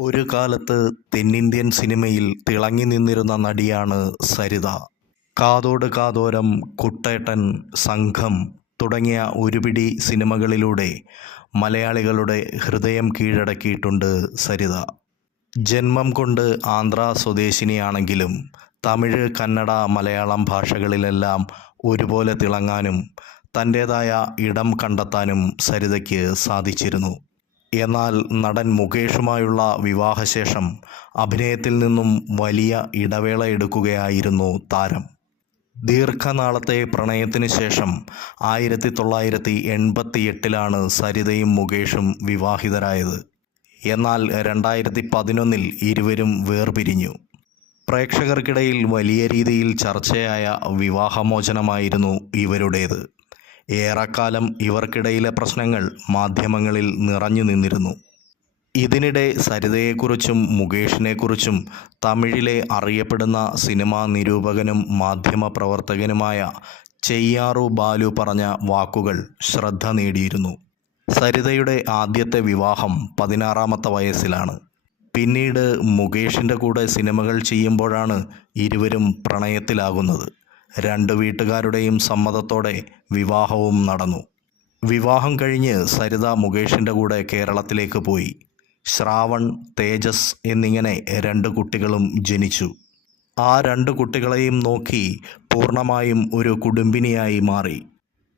ഒരു കാലത്ത് തെന്നിന്ത്യൻ സിനിമയിൽ തിളങ്ങി നിന്നിരുന്ന നടിയാണ് സരിത. കാതോട് കാതോരം കുട്ടേട്ടൻ സംഘം തുടങ്ങിയ ഒരുപിടി സിനിമകളിലൂടെ മലയാളികളുടെ ഹൃദയം കീഴടക്കിയിട്ടുണ്ട് സരിത. ജന്മം കൊണ്ട് ആന്ധ്ര സ്വദേശിനിയാണെങ്കിലും തമിഴ് കന്നഡ മലയാളം ഭാഷകളിലെല്ലാം ഒരുപോലെ തിളങ്ങാനും തന്റേതായ ഇടം കണ്ടെത്താനും സരിതയ്ക്ക് സാധിച്ചിരുന്നു. എന്നാൽ നടൻ മുകേഷുമായുള്ള വിവാഹശേഷം അഭിനയത്തിൽ നിന്നും വലിയ ഇടവേള എടുക്കുകയായിരുന്നു താരം. ദീർഘനാളത്തെ പ്രണയത്തിന് ശേഷം ആയിരത്തി തൊള്ളായിരത്തി എൺപത്തി എട്ടിലാണ് സരിതയും മുകേഷും വിവാഹിതരായത്. എന്നാൽ രണ്ടായിരത്തി പതിനൊന്നിൽ ഇരുവരും വേർപിരിഞ്ഞു. പ്രേക്ഷകർക്കിടയിൽ വലിയ രീതിയിൽ ചർച്ചയായ വിവാഹമോചനമായിരുന്നു ഇവരുടേത്. ഏറെക്കാലം ഇവർക്കിടയിലെ പ്രശ്നങ്ങൾ മാധ്യമങ്ങളിൽ നിറഞ്ഞു നിന്നിരുന്നു. ഇതിനിടെ സരിതയെക്കുറിച്ചും മുകേഷിനെക്കുറിച്ചും തമിഴിലെ അറിയപ്പെടുന്ന സിനിമാ നിരൂപകനും മാധ്യമപ്രവർത്തകനുമായ ചെയ്യാറു ബാലു പറഞ്ഞ വാക്കുകൾ ശ്രദ്ധ നേടിയിരുന്നു. സരിതയുടെ ആദ്യത്തെ വിവാഹം പതിനാറാമത്തെ വയസ്സിലാണ്. പിന്നീട് മുകേഷിന്റെ കൂടെ സിനിമകൾ ചെയ്യുമ്പോഴാണ് ഇരുവരും പ്രണയത്തിലാകുന്നത്. രണ്ട് വീട്ടുകാരുടെയും സമ്മതത്തോടെ വിവാഹവും നടന്നു. വിവാഹം കഴിഞ്ഞ് സരിത മുകേഷിന്റെ കൂടെ കേരളത്തിലേക്ക് പോയി. ശ്രാവൺ തേജസ് എന്നിങ്ങനെ രണ്ട് കുട്ടികളും ജനിച്ചു. ആ രണ്ട് കുട്ടികളെയും നോക്കി പൂർണമായും ഒരു കുടുംബിനിയായി മാറി.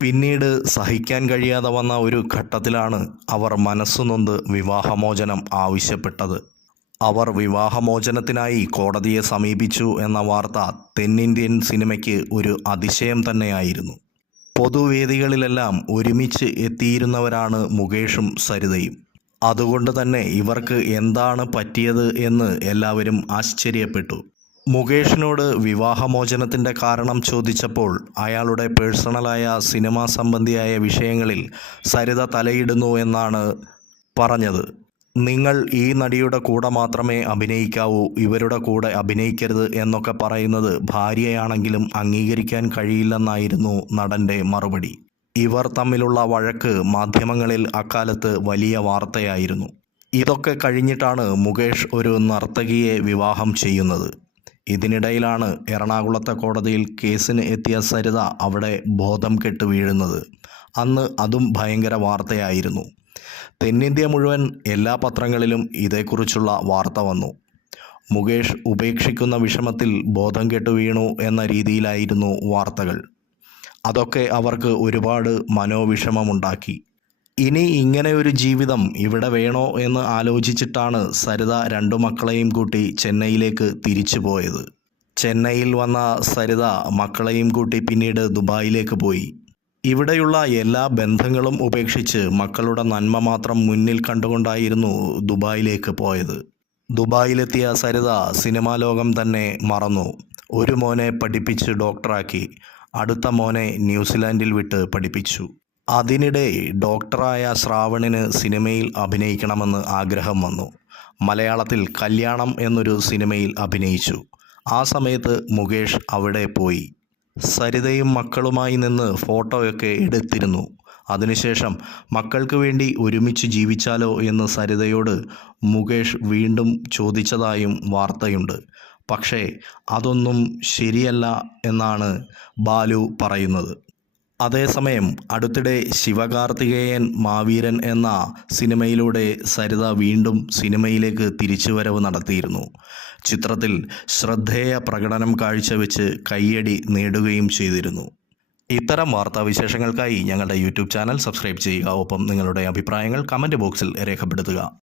പിന്നീട് സഹിക്കാൻ കഴിയാതെ വന്ന ഒരു ഘട്ടത്തിലാണ് അവർ മനസ്സുനൊന്ത് വിവാഹമോചനം ആവശ്യപ്പെട്ടത്. അവർ വിവാഹമോചനത്തിനായി കോടതിയെ സമീപിച്ചു എന്ന വാർത്ത തെന്നിന്ത്യൻ സിനിമയ്ക്ക് ഒരു അതിശയം തന്നെയായിരുന്നു. പൊതുവേദികളിലെല്ലാം ഒരുമിച്ച് എത്തിയിരുന്നവരാണ് മുകേഷും സരിതയും. അതുകൊണ്ട് തന്നെ ഇവർക്ക് എന്താണ് പറ്റിയത് എന്ന് എല്ലാവരും ആശ്ചര്യപ്പെട്ടു. മുകേഷിനോട് വിവാഹമോചനത്തിന്റെ കാരണം ചോദിച്ചപ്പോൾ അയാളുടെ പേഴ്സണലായ സിനിമാ സംബന്ധിയായ വിഷയങ്ങളിൽ സരിത തലയിടുന്നു എന്നാണ് പറഞ്ഞത്. നിങ്ങൾ ഈ നടിയുടെ കൂടെ മാത്രമേ അഭിനയിക്കാവൂ ഇവരുടെ കൂടെ അഭിനയിക്കരുത് എന്നൊക്കെ പറയുന്നത് ഭാര്യയാണെങ്കിലും അംഗീകരിക്കാൻ കഴിയില്ലെന്നായിരുന്നു നടന്റെ മറുപടി. ഇവർ തമ്മിലുള്ള വഴക്ക് മാധ്യമങ്ങളിൽ അക്കാലത്ത് വലിയ വാർത്തയായിരുന്നു. ഇതൊക്കെ കഴിഞ്ഞിട്ടാണ് മുകേഷ് ഒരു നർത്തകിയെ വിവാഹം ചെയ്യുന്നത്. ഇതിനിടയിലാണ് എറണാകുളത്തെ കോടതിയിൽ കേസിന് എത്തിയ സരിത അവിടെ ബോധം കെട്ട് വീഴുന്നത്. അന്ന് അതും ഭയങ്കര വാർത്തയായിരുന്നു. തെന്നിന്ത്യ മുഴുവൻ എല്ലാ പത്രങ്ങളിലും ഇതേക്കുറിച്ചുള്ള വാർത്ത വന്നു. മുകേഷ് ഉപേക്ഷിക്കുന്ന വിഷമത്തിൽ ബോധം കെട്ടു വീണു എന്ന രീതിയിലായിരുന്നു വാർത്തകൾ. അതൊക്കെ അവർക്ക് ഒരുപാട് മനോവിഷമമുണ്ടാക്കി. ഇനി ഇങ്ങനെ ഒരു ജീവിതം ഇവിടെ വേണോ എന്ന് ആലോചിച്ചിട്ടാണ് സരിത രണ്ടു മക്കളെയും കൂട്ടി ചെന്നൈയിലേക്ക് തിരിച്ചു പോയത്. ചെന്നൈയിൽ വന്ന സരിത മക്കളെയും കൂട്ടി പിന്നീട് ദുബായിലേക്ക് പോയി. ഇവിടെയുള്ള എല്ലാ ബന്ധങ്ങളും ഉപേക്ഷിച്ച് മക്കളുടെ നന്മ മാത്രം മുന്നിൽ കണ്ടുകൊണ്ടായിരുന്നു ദുബായിലേക്ക് പോയത്. ദുബായിലെത്തിയ സരിത സിനിമാ ലോകം തന്നെ മറന്നു. ഒരു മോനെ പഠിപ്പിച്ച് ഡോക്ടറാക്കി അടുത്ത മോനെ ന്യൂസിലാൻഡിൽ വിട്ട് പഠിപ്പിച്ചു. അതിനിടെ ഡോക്ടറായ ശ്രാവണിന് സിനിമയിൽ അഭിനയിക്കണമെന്ന് ആഗ്രഹം വന്നു. മലയാളത്തിൽ കല്യാണം എന്നൊരു സിനിമയിൽ അഭിനയിച്ചു. ആ സമയത്ത് മുകേഷ് അവിടെ പോയി. സരിതയും മക്കളുമായി നിന്ന് ഫോട്ടോയൊക്കെ എടുത്തിരുന്നു. അതിനുശേഷം മക്കൾക്ക് വേണ്ടി ഒരുമിച്ച് ജീവിച്ചാലോ എന്ന് സരിതയോട് മുകേഷ് വീണ്ടും ചോദിച്ചതായും വാർത്തയുണ്ട്. പക്ഷേ അതൊന്നും ശരിയല്ല എന്നാണ് ബാലു പറയുന്നത്. അതേസമയം അടുത്തിടെ ശിവകാർത്തികേയൻ മാവീരൻ എന്ന സിനിമയിലൂടെ സരിത വീണ്ടും സിനിമയിലേക്ക് തിരിച്ചുവരവ് നടത്തിയിരുന്നു. ചിത്രത്തിൽ ശ്രദ്ധേയ പ്രകടനം കാഴ്ചവെച്ച് കയ്യടി നേടുകയും ചെയ്തിരുന്നു. ഇത്തരം വാർത്താ വിശേഷങ്ങൾക്കായി ഞങ്ങളുടെ യൂട്യൂബ് ചാനൽ സബ്സ്ക്രൈബ് ചെയ്യുക. ഒപ്പം നിങ്ങളുടെ അഭിപ്രായങ്ങൾ കമന്റ് ബോക്സിൽ രേഖപ്പെടുത്തുക.